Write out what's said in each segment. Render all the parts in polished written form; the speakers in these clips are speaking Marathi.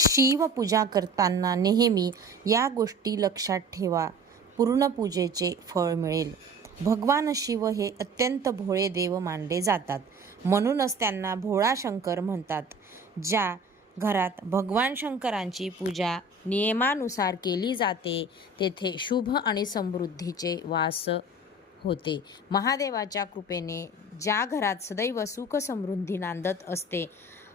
शिवपूजा करताना नेहमी या गोष्टी लक्षात ठेवा. पूर्ण पूजेचे फळ मिळेल. भगवान शिव हे अत्यंत भोळे देव मानले जातात. म्हणूनच त्यांना भोळा शंकर म्हणतात. ज्या घरात भगवान शंकरांची पूजा नियमानुसार केली जाते तेथे शुभ आणि समृद्धीचे वास होते. महादेवाच्या कृपेने ज्या घरात सदैव सुख समृद्धी नांदत असते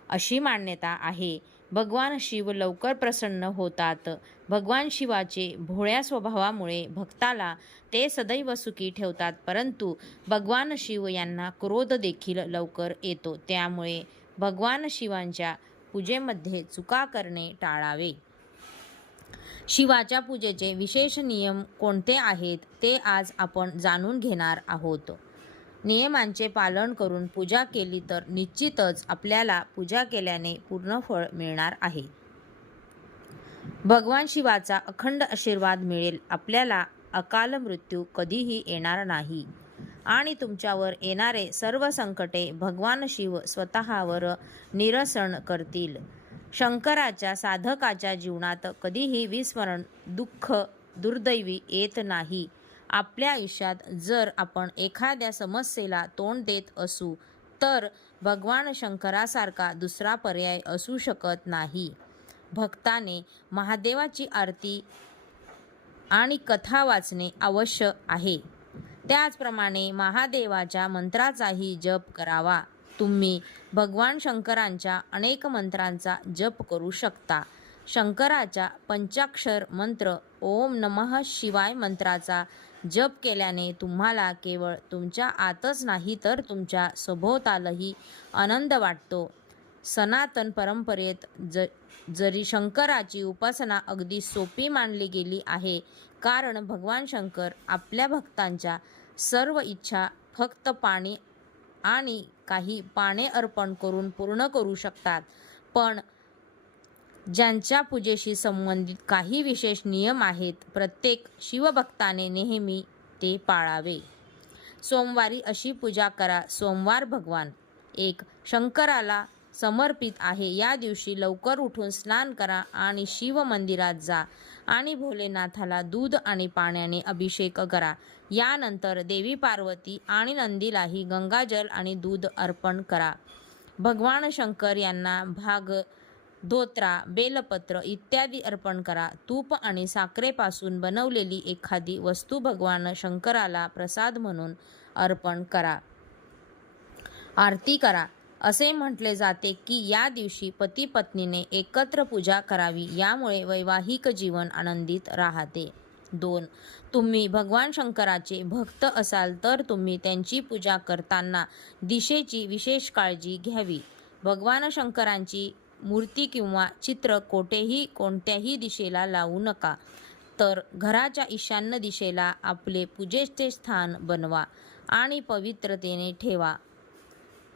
अशी मान्यता आहे. भगवान शिव लवकर प्रसन्न होतात. भगवान शिवाचे भोळ्या स्वभावामुळे भक्ताला ते सदैव सुखी ठेवतात, परंतु भगवान शिव यांना क्रोध देखील लवकर येतो. त्यामुळे भगवान शिवांच्या पूजेमध्ये चुका करणे टाळावे. शिवाच्या पूजेचे विशेष नियम कोणते आहेत ते आज आपण जाणून घेणार आहोत. नियमांचे पालन करून पूजा केली तर निश्चितच आपल्याला पूजा केल्याने पूर्ण फळ मिळणार आहे. भगवान शिवाचा अखंड आशीर्वाद मिळेल. आपल्याला अकाल मृत्यू कधीही येणार नाही आणि तुमच्यावर येणारे सर्व संकटे भगवान शिव स्वतःवर निरसन करतील. शंकराच्या साधकाच्या जीवनात कधीही विस्मरण, दुःख, दुर्दैवी येत नाही. आपल्या आयुष्यात जर आपण एखाद्या समस्येला तोंड देत असू तर भगवान शंकरासारखा दुसरा पर्याय असू शकत नाही. भक्ताने महादेवाची आरती आणि कथा वाचणे आवश्यक आहे. त्याचप्रमाणे महादेवाच्या मंत्राचाही जप करावा. तुम्ही भगवान शंकरांच्या अनेक मंत्रांचा जप करू शकता. शंकराच्या पंचाक्षर मंत्र ओम नमः शिवाय मंत्राचा जप केल्याने तुम्हाला केवळ तुमच्या आतच नाही तर तुमच्या सभोवतालही आनंद वाटतो. सनातन परंपरेत जरी शंकराची उपासना अगदी सोपी मानली गेली आहे, कारण भगवान शंकर आपल्या भक्तांच्या सर्व इच्छा फक्त पाणी आणि काही पाने अर्पण करून पूर्ण करू शकतात. पण ज्यांच्या पूजेशी संबंधित काही विशेष नियम आहेत, प्रत्येक शिवभक्ताने नेहमी ते पाळावे. सोमवारी अशी पूजा करा. सोमवार भगवान एक शंकराला समर्पित आहे. या दिवशी लवकर उठून स्नान करा आणि शिव मंदिरात जा आणि भोलेनाथाला दूध आणि पाण्याने अभिषेक करा. यानंतर देवी पार्वती आणि नंदीलाही गंगाजल आणि दूध अर्पण करा. भगवान शंकर यांना भाग, धोत्रा, बेलपत्र इत्यादी अर्पण करा. तूप आणि साखरेपासून बनवलेली एखादी वस्तू भगवान शंकराला प्रसाद म्हणून अर्पण करा. आरती करा. असे म्हटले जाते की या दिवशी पती पत्नीने एकत्र पूजा करावी. यामुळे वैवाहिक जीवन आनंदित राहते. 2. तुम्ही भगवान शंकराचे भक्त असाल तर तुम्ही त्यांची पूजा करताना दिशेची विशेष काळजी घ्यावी. भगवान शंकरांची मूर्ती किंवा चित्र कोणत्याही दिशेला लावू नका, तर घराच्या ईशान्य दिशेला आपले पूजेचे स्थान बनवा आणि पवित्रतेने ठेवा.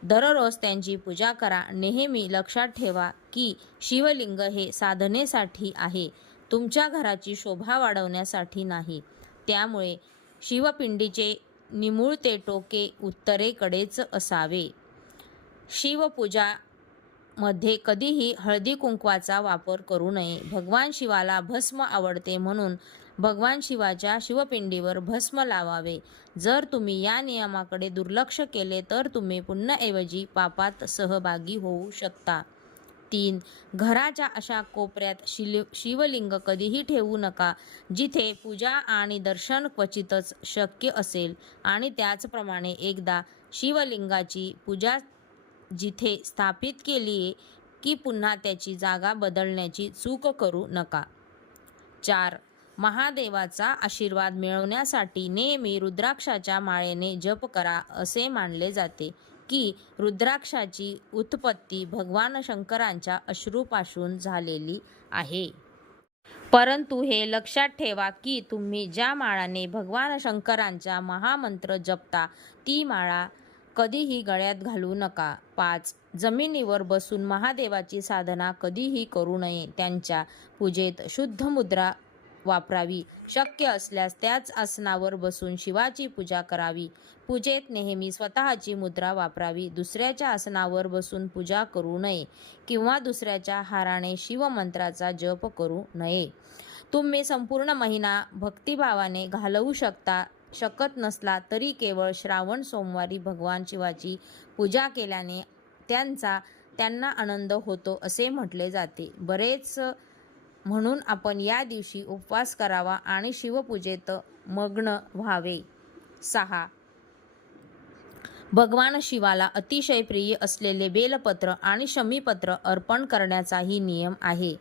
दररोज त्यांची पूजा करा. नेहमी लक्षात ठेवा की शिवलिंग हे साधनेसाठी आहे, तुमच्या घराची शोभा वाढवण्यासाठी नाही. त्यामुळे शिवपिंडीचे निमुळते टोके उत्तरेकडेच असावे. शिवपूजा मध्ये कधीही हळदी कुंकवाचा वापर करू नये. भगवान शिवाला भस्म आवडते, म्हणून भगवान शिवाच्या शिवपिंडीवर भस्म लावावे. जर तुम्ही या नियमाकडे दुर्लक्ष केले तर तुम्ही पुण्याऐवजी पापात सहभागी होऊ शकता. 3. घराच्या अशा कोपऱ्यात शिवलिंग कधीही ठेवू नका जिथे पूजा आणि दर्शन क्वचितच शक्य असेल. आणि त्याचप्रमाणे एकदा शिवलिंगाची पूजा जिथे स्थापित केली की पुन्हा त्याची जागा बदलण्याची चूक करू नका. 4. महादेवाचा आशीर्वाद मिळवण्यासाठी नेहमी रुद्राक्षाच्या माळेने जप करा. असे मानले जाते की रुद्राक्षाची उत्पत्ती भगवान शंकरांच्या अश्रूपासून झालेली आहे. परंतु हे लक्षात ठेवा की तुम्ही ज्या माळाने भगवान शंकरांचा महामंत्र जपता ती माळा कधीही गळ्यात घालू नका. 5. जमिनीवर बसून महादेवाची साधना कधीही करू नये. त्यांच्या पूजेत शुद्ध मुद्रा वापरावी. शक्य असल्यास त्याच आसनावर बसून शिवाची पूजा करावी. पूजेत नेहमी स्वतःची मुद्रा वापरावी. दुसऱ्याच्या आसनावर बसून पूजा करू नये किंवा दुसऱ्याच्या हाराने शिवमंत्राचा जप करू नये. तुम्ही संपूर्ण महिना भक्तिभावाने घालवू शकत नसला तरी केवळ श्रावण सोमवारी भगवान शिवाची पूजा केल्याने त्यांना आनंद होतो असे म्हटले जाते. बरेच म्हणून आपण या दिवशी उपवास करावा आणि शिवपूजेत मग्न व्हावे. 6. भगवान शिवाला अतिशय प्रिय असलेले बेलपत्र आणि शमीपत्र अर्पण करण्याचाही नियम आहे.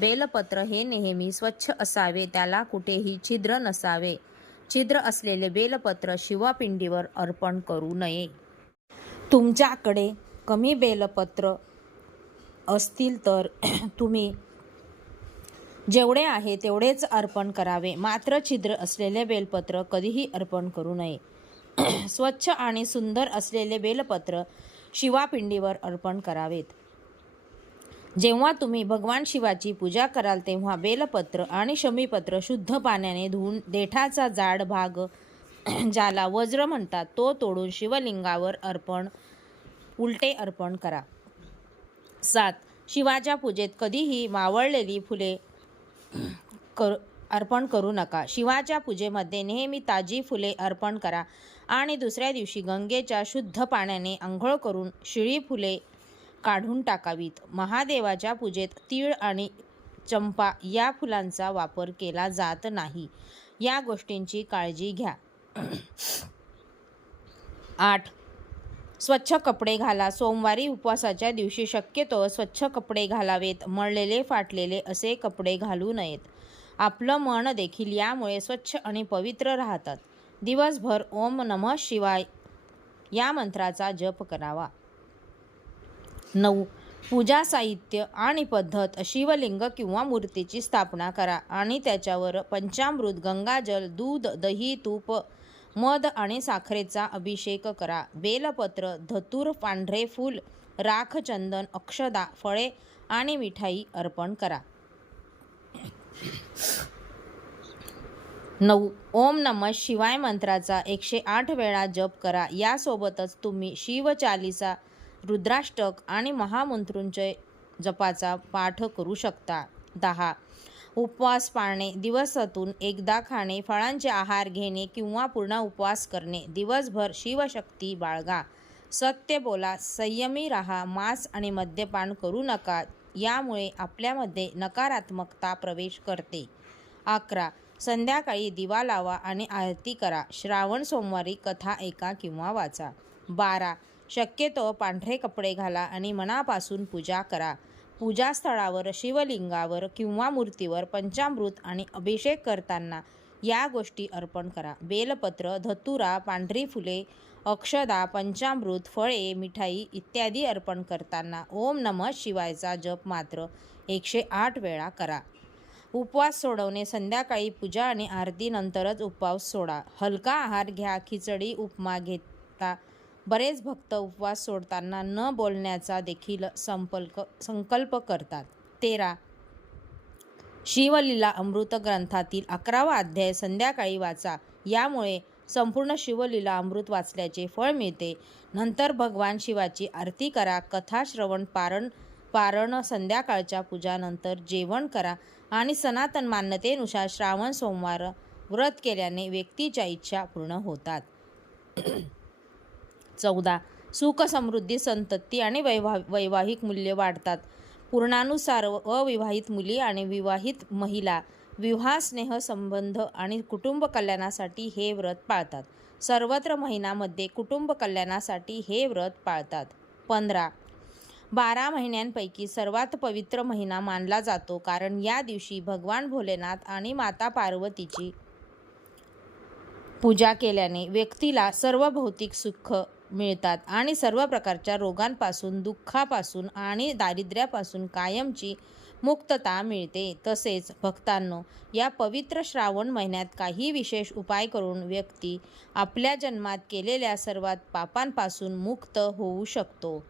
बेलपत्र हे नेहमी स्वच्छ असावे, त्याला कुठेही छिद्र नसावे. छिद्र असलेले बेलपत्र शिवपिंडीवर अर्पण करू नये. तुमच्याकडे कमी बेलपत्र असतील तर तुम्ही जेवढे आहे तेवढेच अर्पण करावे. मात्र छिद्र असलेले बेलपत्र कधीही अर्पण करू नये. स्वच्छ आणि सुंदर असलेले बेलपत्र शिवापिंडीवर अर्पण करावेत. जेव्हा तुम्ही भगवान शिवाची पूजा कराल तेव्हा बेलपत्र आणि शमीपत्र शुद्ध पाण्याने धुवून देठाचा जाड भाग ज्याला वज्र म्हणतात तो तोडून शिवलिंगावर उलटे अर्पण करा. 7. शिवाच्या पूजेत कधीही मावळलेली फुले अर्पण करू नका. शिवाच्या पूजेमध्ये नेहमी ताजी फुले अर्पण करा आणि दुसऱ्या दिवशी गंगेच्या शुद्ध पाण्याने आंघोळ करून शिळी फुले काढून टाकावीत. महादेवाच्या पूजेत तीळ आणि चंपा या फुलांचा वापर केला जात नाही. या गोष्टींची काळजी घ्या. 8. स्वच्छ कपडे घाला. सोमवारी उपवासाच्या दिवशी शक्यतो स्वच्छ कपडे घालावेत. मळलेले फाटलेले असे कपडे घालू नयेत. आपलं मन देखील यामुळे स्वच्छ आणि पवित्र राहतात. दिवसभर ओम नमः शिवाय या मंत्राचा जप करावा. 9. पूजा साहित्य आणि पद्धत. शिवलिंग किंवा मूर्तीची स्थापना करा आणि त्याच्यावर पंचामृत, गंगाजल, दूध, दही, तूप, मध आणि साखरेचा अभिषेक करा. बेलपत्र, धतूर, पांढरे फूल, राख, चंदन, अक्षदा, फळे आणि मिठाई अर्पण करा. 9. ओम नमः शिवाय मंत्राचा 108 वेळा जप करा. यासोबतच तुम्ही शिवचालीसा, रुद्राष्टक आणि महामृत्युंजय जपाचा पाठ करू शकता. 10. उपवास पाळणे. दिवसातून एकदा खाणे, फळांचे आहार घेणे किंवा पूर्ण उपवास करणे. दिवसभर शिवशक्ती बाळगा. सत्य बोला, संयमी राहा. मांस आणि मद्यपान करू नका. यामुळे आपल्यामध्ये नकारात्मकता प्रवेश करते. 11. संध्याकाळी दिवा लावा आणि आरती करा. श्रावण सोमवारी कथा ऐका किंवा वाचा. 12. शक्यतो पांढरे कपडे घाला आणि मनापासून पूजा करा. पूजास्थळावर, शिवलिंगावर किंवा मूर्तीवर पंचामृत आणि अभिषेक करताना या गोष्टी अर्पण करा. बेलपत्र, धतुरा, पांढरी फुले, अक्षदा, पंचामृत, फळे, मिठाई इत्यादी अर्पण करताना ओम नमः शिवायचा जप मात्र 108 वेळा करा. उपवास सोडवणे. संध्याकाळी पूजा आणि आरतीनंतरच उपवास सोडा. हलका आहार घ्या. खिचडी, उपमा घेता. बरेच भक्त उपवास सोडताना न बोलण्याचा देखील संकल्प करतात. 13. शिवलीला अमृत ग्रंथातील 11वा अध्याय संध्याकाळी वाचा. यामुळे संपूर्ण शिवलीला अमृत वाचल्याचे फळ मिळते. नंतर भगवान शिवाची आरती करा. कथा श्रवण, पारण संध्याकाळच्या पूजानंतर जेवण करा आणि सनातन मान्यतेनुसार श्रावण सोमवार व्रत केल्याने व्यक्तीच्या इच्छा पूर्ण होतात. 14. सुख, समृद्धी, संतती आणि वैवाहिक मूल्य वाढतात. पुराणानुसार अविवाहित मुली आणि विवाहित महिला विवाह, स्नेह संबंध आणि कुटुंब कल्याणासाठी हे व्रत पाळतात. सर्वत्र महिन्यामध्ये कुटुंब कल्याणासाठी हे व्रत पाळतात. 15. 12 महिन्यांपैकी सर्वात पवित्र महिना मानला जातो कारण या दिवशी भगवान भोलेनाथ आणि माता पार्वतीची पूजा केल्याने व्यक्तीला सर्व भौतिक सुख मिळतात आणि सर्व प्रकारच्या रोगांपासून, दुःखापासून आणि दारिद्र्यापासून कायमची मुक्तता मिळते. तसेच भक्तांनो, या पवित्र श्रावण महिन्यात काही विशेष उपाय करून व्यक्ती आपल्या जन्मात केलेल्या सर्वात पापांपासून मुक्त होऊ शकतो.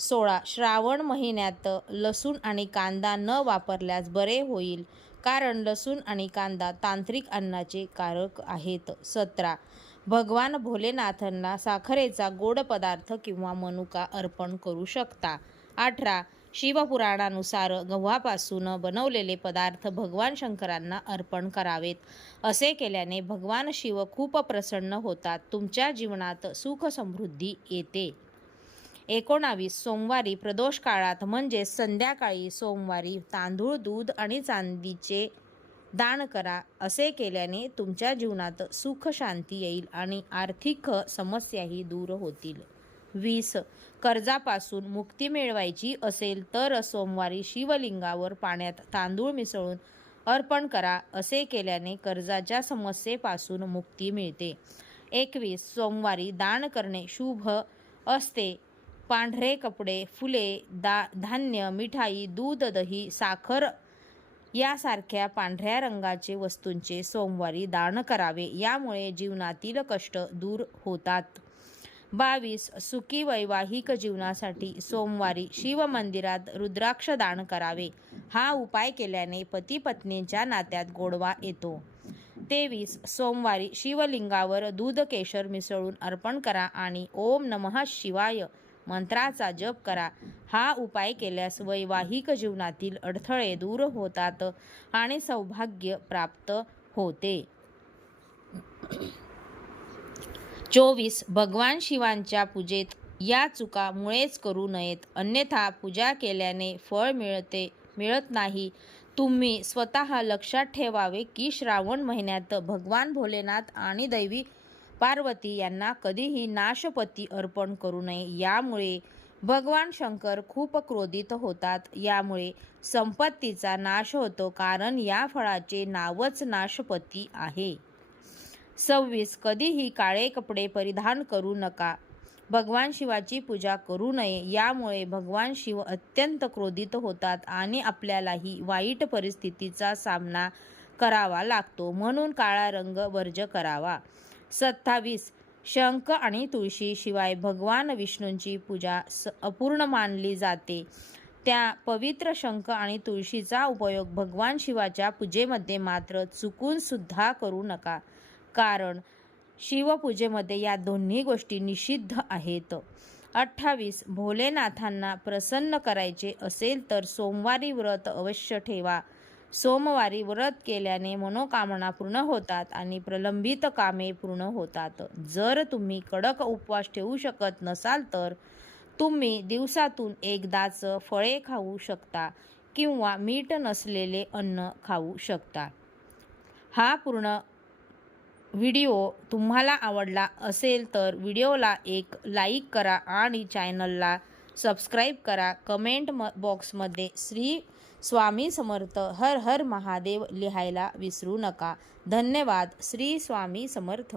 16. श्रावण महिन्यात लसूण आणि कांदा न वापरल्यास बरे होईल, कारण लसूण आणि कांदा तांत्रिक अन्नाचे कारक आहेत. 17. भगवान भोलेनाथांना साखरेचा गोड पदार्थ किंवा मनुका अर्पण करू शकता. 18. शिवपुराणानुसार गव्हापासून बनवलेले पदार्थ भगवान शंकरांना अर्पण करावेत. असे केल्याने भगवान शिव खूप प्रसन्न होतात. तुमच्या जीवनात सुख समृद्धी येते. 19. सोमवारी प्रदोष काळात म्हणजे संध्याकाळी सोमवारी तांदूळ, दूध आणि चांदीचे दान करा. असे केल्याने तुमच्या जीवनात सुख शांती येईल आणि आर्थिक समस्याही दूर होतील. 20. कर्जापासून मुक्ती मिळवायची असेल तर सोमवारी शिवलिंगावर पाण्यात तांदूळ मिसळून अर्पण करा. असे केल्याने कर्जाच्या समस्येपासून मुक्ती मिळते. 21. सोमवारी दान करणे शुभ असते. पांढरे कपडे, फुले, धान्य, मिठाई, दूध, दही, साखर यासारख्या पांढऱ्या रंगाचे वस्तूंचे सोमवारी दान करावे. यामुळे जीवनातील कष्ट दूर होतात. 22. सुखी वैवाहिक जीवनासाठी सोमवारी शिव मंदिरात रुद्राक्ष दान करावे. हा उपाय केल्याने पती पत्नीच्या नात्यात गोडवा येतो. 23. सोमवारी शिवलिंगावर दूध केशर मिसळून अर्पण करा आणि ओम नमः शिवाय मंत्राचा जप करा. हा उपाय केल्यास वैवाहिक जीवनातील अडथळे दूर होतात आणि सौभाग्य प्राप्त होते. 24. भगवान शिवांच्या पूजेत या चुका मुळेच करू नयेत, अन्यथा पूजा केल्याने फळ मिळत नाही. तुम्ही स्वतः लक्षात ठेवावे की श्रावण महिन्यात भगवान भोलेनाथ आणि दैवी पार्वती यांना कधीही नाशपती अर्पण करू नये. यामुळे भगवान शंकर खूप क्रोधित होतात. यामुळे संपत्तीचा नाश होतो, कारण या फळाचे नावच नाशपती आहे. 26. कधीही काळे कपडे परिधान करू नका. भगवान शिवाची पूजा करू नये. यामुळे भगवान शिव अत्यंत क्रोधित होतात आणि आपल्यालाही वाईट परिस्थितीचा सामना करावा लागतो. म्हणून काळा रंग वर्ज्य करावा. 27. शंख आणि तुळशी शिवाय भगवान विष्णूंची पूजा अपूर्ण मानली जाते. त्या पवित्र शंख आणि तुळशीचा उपयोग भगवान शिवाच्या पूजेमध्ये मात्र चुकून सुद्धा करू नका, कारण शिवपूजेमध्ये या दोन्ही गोष्टी निषिद्ध आहेत. 28. भोलेनाथांना प्रसन्न करायचे असेल तर सोमवारी व्रत अवश्य ठेवा. सोमवारी व्रत केल्याने मनोकामना पूर्ण होतात आणि प्रलंबित कामे पूर्ण होतात. जर तुम्ही कडक उपवास ठेवू शकत नसाल तर तुम्ही दिवसातून एकदाच फळे खाऊ शकता किंवा मीठ नसलेले अन्न खाऊ शकता. हा पूर्ण व्हिडिओ तुम्हाला आवडला असेल तर व्हिडिओला एक लाईक करा आणि चॅनलला सबस्क्राईब करा. कमेंट बॉक्समध्ये श्री स्वामी समर्थ हर हर महादेव लिहायला विसरू नका. धन्यवाद. श्री स्वामी समर्थ.